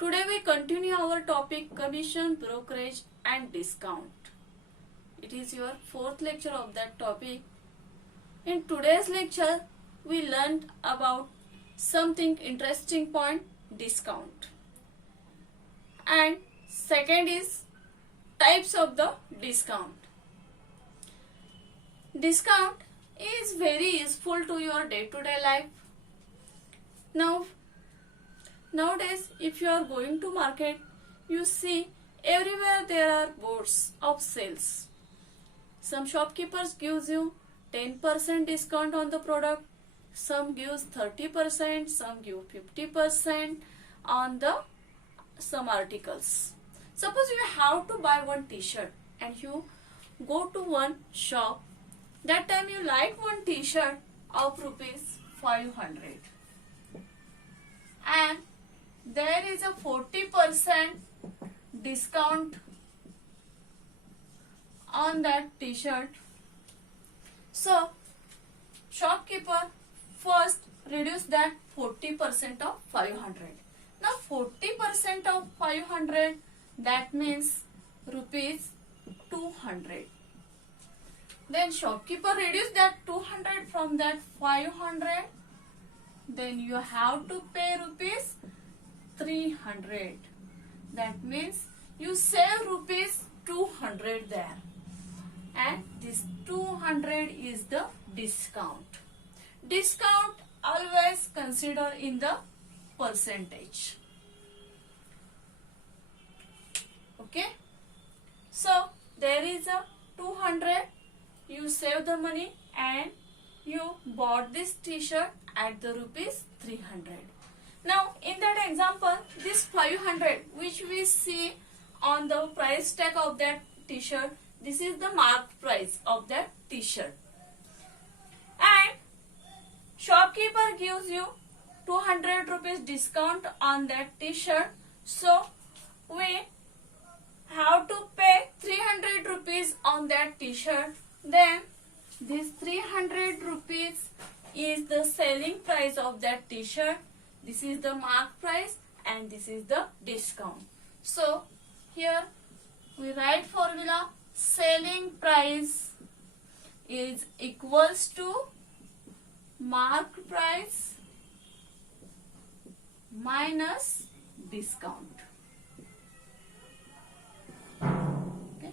Today we continue our topic commission, brokerage and discount. It is your fourth lecture of that topic. In today's lecture, we learned about something interesting point, discount. And second is types of the discount. Discount is very useful to your day-to-day life. Nowadays, if you are going to market, you see everywhere there are boards of sales. Some shopkeepers gives you 10% discount on the product, some gives 30%, some give 50% on the some articles. Suppose you have to buy one t-shirt and you go to one shop. That time you like one t-shirt of rupees 500 and there is a 40% discount on that t-shirt. So shopkeeper first reduce that 40% of 500. Now 40% of 500, that means rupees 200. Then shopkeeper reduce that 200 from that 500. Then you have to pay rupees 300. That means you save rupees 200 there. And this 200 is the discount. Discount always consider in the percentage. Okay. So there is a 200. You save the money and you bought this t-shirt at the rupees 300. Now in that example, this 500 which we see on the price tag of that t-shirt, this is the marked price of that t-shirt. And shopkeeper gives you 200 rupees discount on that t-shirt. So we have to pay 300 rupees on that t-shirt. Then this 300 rupees is the selling price of that t-shirt. This is the mark price and this is the discount. So here we write formula, selling price is equals to mark price minus discount. Okay.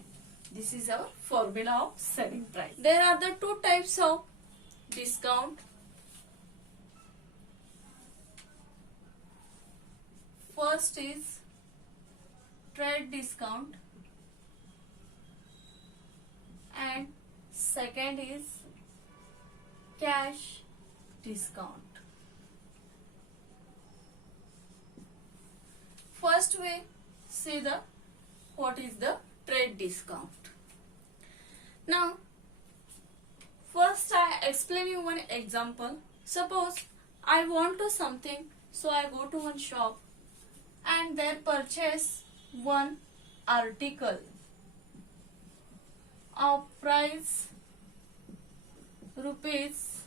This is our formula of selling price. There are the two types of discount. First is trade discount and second is cash discount. First we see what is the trade discount. Now first I explain you one example. Suppose I want to something, so I go to one shop and there purchase one article of price rupees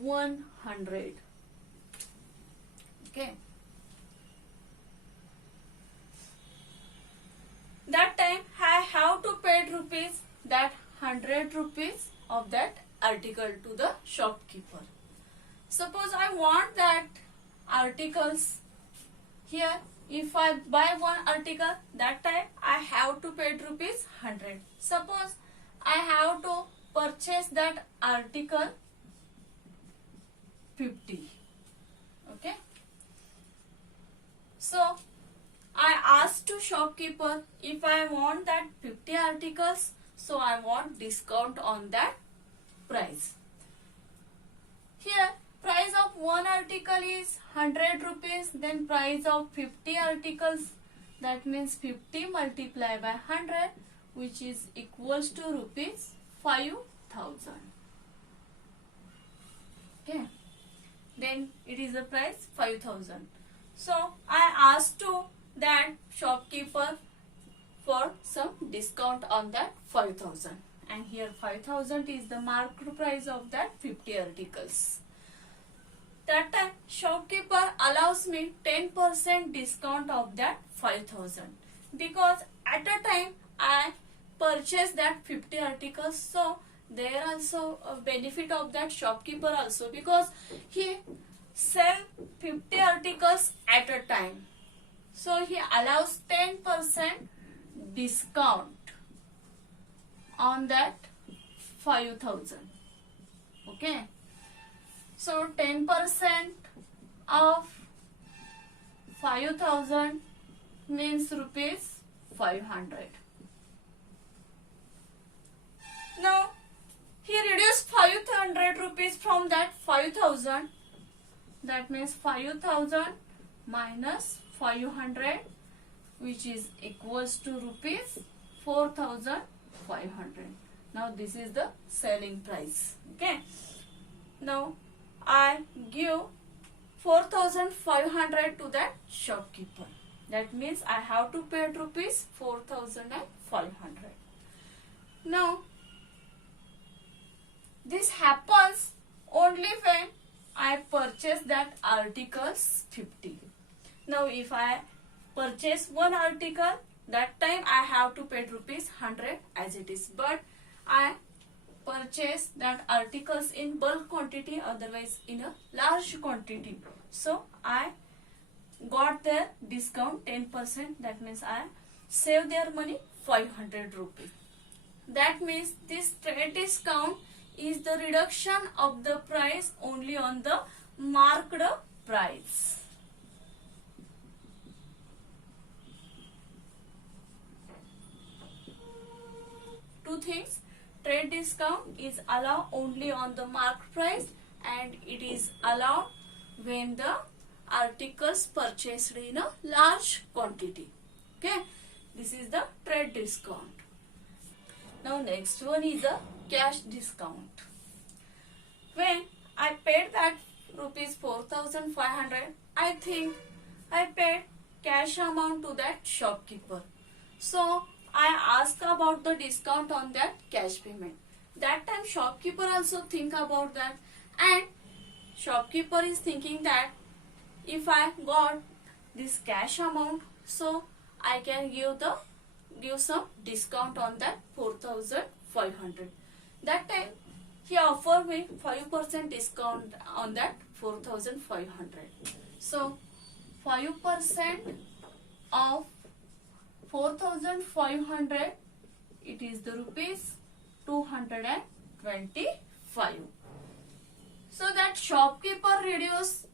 100. Okay. That time I have to pay rupees that 100 rupees of that article to the shopkeeper. Suppose I want that articles. Here if I buy one article, that time I have to pay rupees 100. Suppose I have to purchase that article 50. Okay. So I asked to shopkeeper if I want that 50 articles, so I want discount on that price. Here price of one article is 100 rupees, then price of 50 articles, that means 50 multiplied by 100, which is equals to rupees 5,000. Okay. Then it is the price 5,000. So I asked to that shopkeeper for some discount on that 5,000. And here 5,000 is the marked price of that 50 articles. that time shopkeeper allows me 10% discount of that 5,000, because at a time I purchased that 50 articles. So there also a benefit of that shopkeeper also, because he sell 50 articles at a time. So he allows 10% discount on that 5,000. Okay. So 10% of 5,000 means rupees 500. Now he reduced 500 rupees from that 5,000. That means 5,000 minus 500, which is equals to rupees 4,500. Now this is the selling price. Okay. Now I give 4,500 to that shopkeeper. That means I have to pay rupees 4,500. Now this happens only when I purchase that articles 50. Now if I purchase one article, that time I have to pay rupees 100 as it is. But I purchase that articles in bulk quantity, otherwise in a large quantity. So I got their discount 10%. That means I save their money 500 rupees. That means this trade discount is the reduction of the price only on the marked price. Two things: trade discount is allowed only on the marked price, and it is allowed when the articles purchased in a large quantity. Okay, this is the trade discount. Now next one is a cash discount. When I paid that rupees 4,500, I think I paid cash amount to that shopkeeper. So I asked about the discount on that cash payment. That time shopkeeper also think about that, and shopkeeper is thinking that if I got this cash amount, so I can give some discount on that 4,500. That time he offered me 5% discount on that 4,500. So 5% of 4,500, it is the rupees 225. So that shopkeeper reduced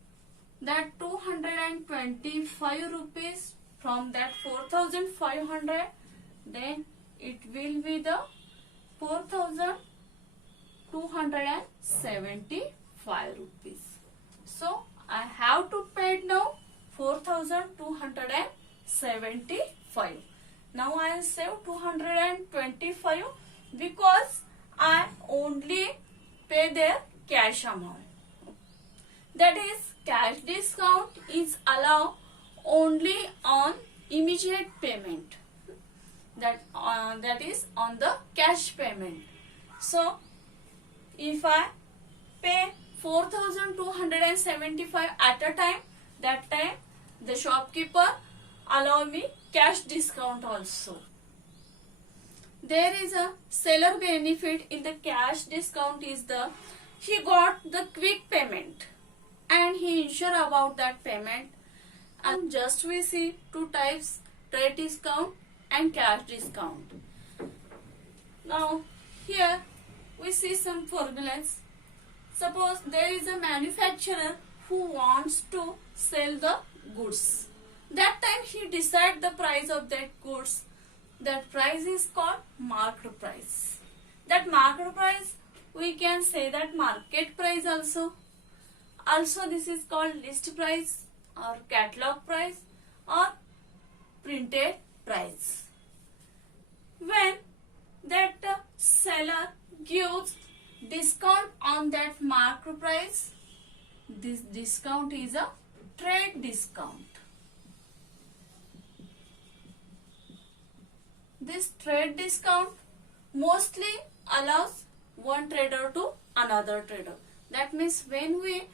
that 225 rupees from that 4,500, then it will be the 4,275 rupees. So I have to pay now 4,275. Now I save 225 because I only pay their cash amount. That is, cash discount is allowed only on immediate payment. That is on the cash payment. So if I pay 4,275 at a time, that time the shopkeeper allow me cash discount also. There is a seller benefit in the cash discount is he got the quick payment and he ensure about that payment. And just we see two types: trade discount and cash discount. Now here we see some formulas. Suppose there is a manufacturer who wants to sell the goods. That time he decide the price of that goods. That price is called marked price. That marked price, we can say that market price also. Also this is called list price or catalog price or printed price. When that seller gives discount on that marked price, this discount is a trade discount. This trade discount mostly allows one trader to another trader. That means when we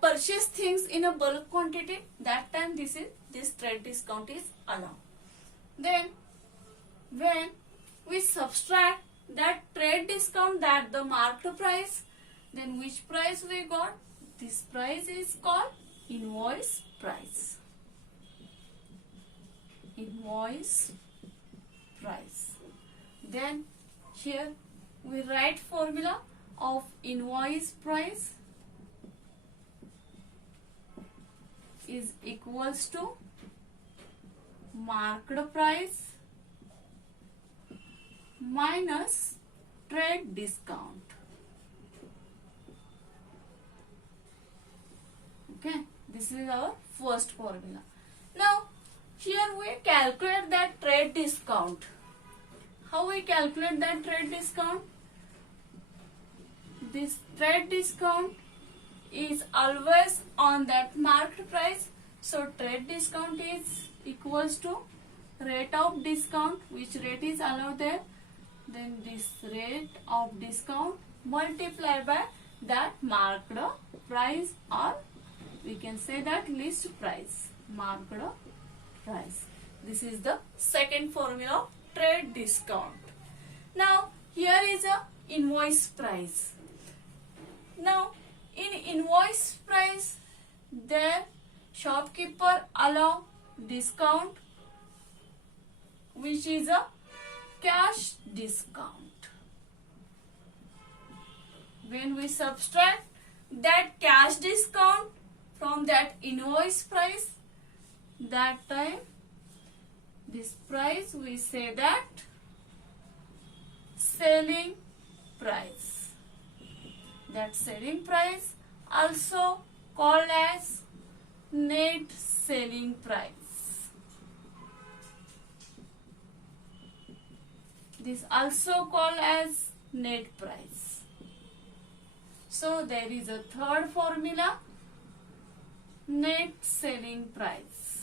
purchase things in a bulk quantity, that time this trade discount is allowed. Then when we subtract that trade discount, that the marked price, then which price we got? This price is called invoice price. Invoice price. Then here we write formula of invoice price is equals to marked price minus trade discount. Okay, this is our first formula. Now here we calculate that trade discount. How we calculate that trade discount? This trade discount is always on that marked price. So trade discount is equals to rate of discount, which rate is allowed there. Then this rate of discount multiplied by that marked price, or we can say that list price, marked price. This is the second formula of trade discount. Now here is a invoice price. Now in invoice price, the shopkeeper allow discount, which is a cash discount. When we subtract that cash discount from that invoice price, that time this price we say that selling price. That selling price also called as net selling price. This also called as net price. So there is a third formula, net selling price.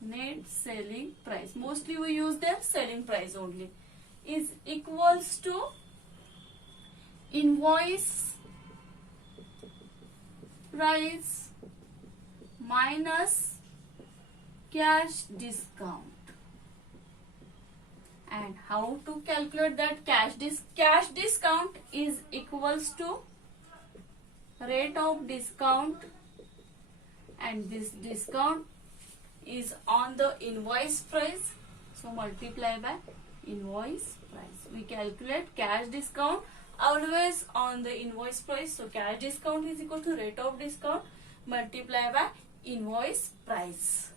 Net selling price, mostly we use the selling price only, is equals to invoice price minus cash discount. And how to calculate that cash discount is equals to rate of discount, and this discount is on the invoice price, so multiply by invoice price. We calculate cash discount always on the invoice price, so cash discount is equal to rate of discount multiply by invoice price.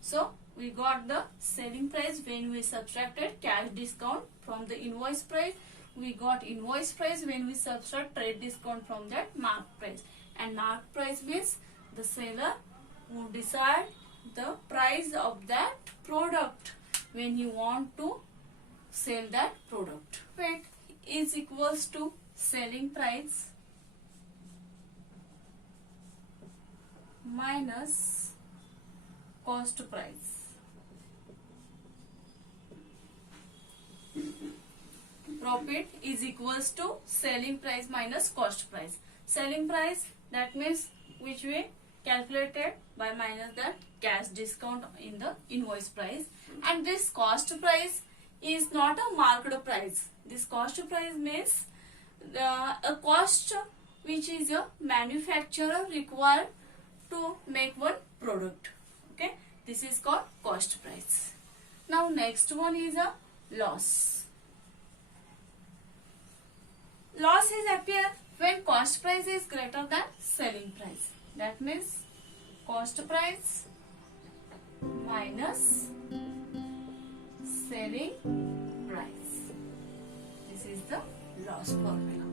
So we got the selling price when we subtracted cash discount from the invoice price. We got invoice price when we subtract trade discount from that marked price. And marked price means the seller who decide the price of that product when you want to sell that product. Profit is equals to selling price minus cost price. Profit is equals to selling price minus cost price. Selling price, that means which we calculated by minus that cash discount in the invoice price. And this cost price is not a marked price. This cost price means a cost which is a manufacturer required to make one product. Okay, this is called cost price. Now next one is a loss. Loss is appear when cost price is greater than selling price. That means cost price minus selling price. This is the loss formula.